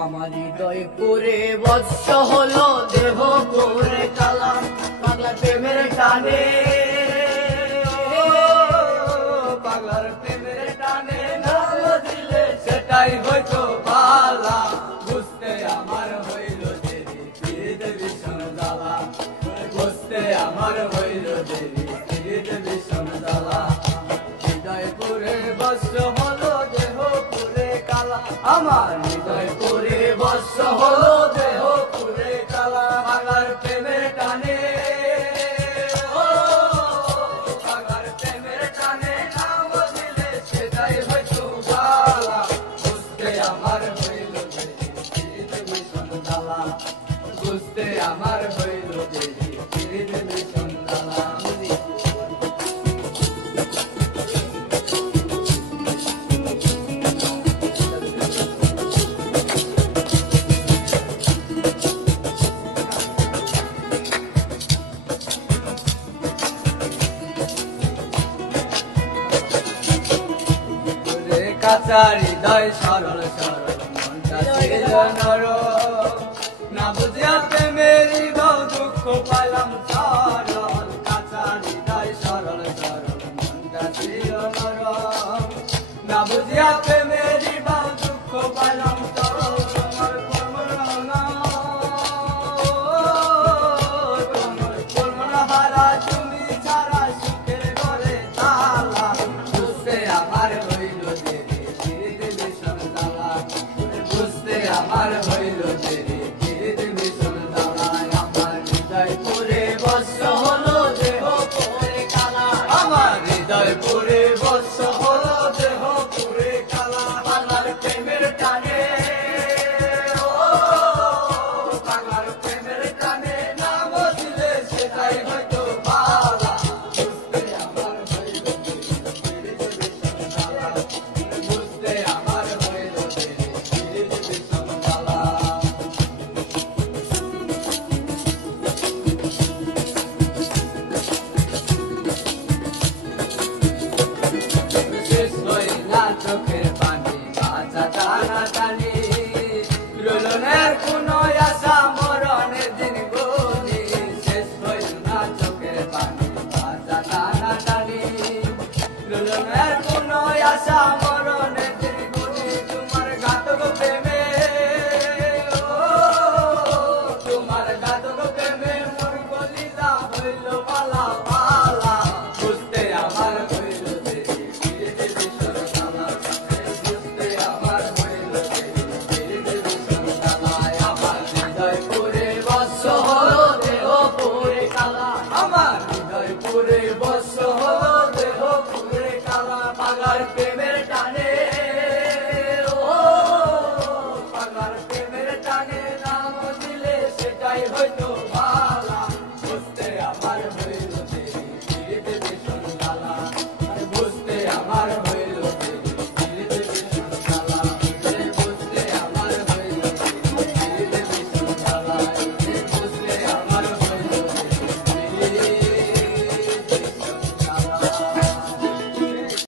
আমার হৃদয় পুরে বৎস হলো দেহ পুরে কালা পাগলা প্রেমের টানে পাগলার প্রেমের টানে নাম দিলে সেটাই হয়তো ভালা বুঝতে আমার হইল দেরি ফিরিতে ভীষণ জ্বালা বুঝতে আমার হইল দেরি ফিরিতে ভীষণ জ্বালা হৃদয় পুরে বৎস হলো দেহ পুরে কালা আমার হৃদয় পুরে বৎস হলো দেহ পুরে কালা পাগলার প্রেমের টানে পাগলার প্রেমের টানে নাম দিলে সেটাই হয়তো ভালা বুঝতে আমার হইল দেরি ফিরিতে ভীষণ জ্বালা বুঝতে আমার হইল দেরি ফিরিতে ভীষণ জ্বালা কাঁচা হৃদয় সরল সরল মনটা ছিল নরম না বুঝিয়া প্রেমেরই ভাও দুঃখ পাইলাম সরল কাঁচা হৃদয় সরল সরল মনটা ছিল নরম না বুঝিয়া প্রেমেরই ভাও দুঃখ পাইলাম সরল তোমার কর্মনা হারা তুমি ছাড়া সুখের ঘরে তালা বুঝতে আমার হইল আমার হইল দেরি ফিরিতে ভীষণ জ্বালা আমার হৃদয় পুরে বৎস হলো দেহ পুরে কালা আমার হৃদয় পুরে বৎস হলো দেহ পুরে কালা পাগলার প্রেমের টানে পাগলার প্রেমের টানে নাম দিলে সেটাই হয়তো ভালা বুঝতে আমার হইল দেরি ফিরিতে ভীষণ জ্বালা বুঝতে আমার হইল দেরি ফিরিতে ভীষণ চোখের পানি কাঁচা টানা টানি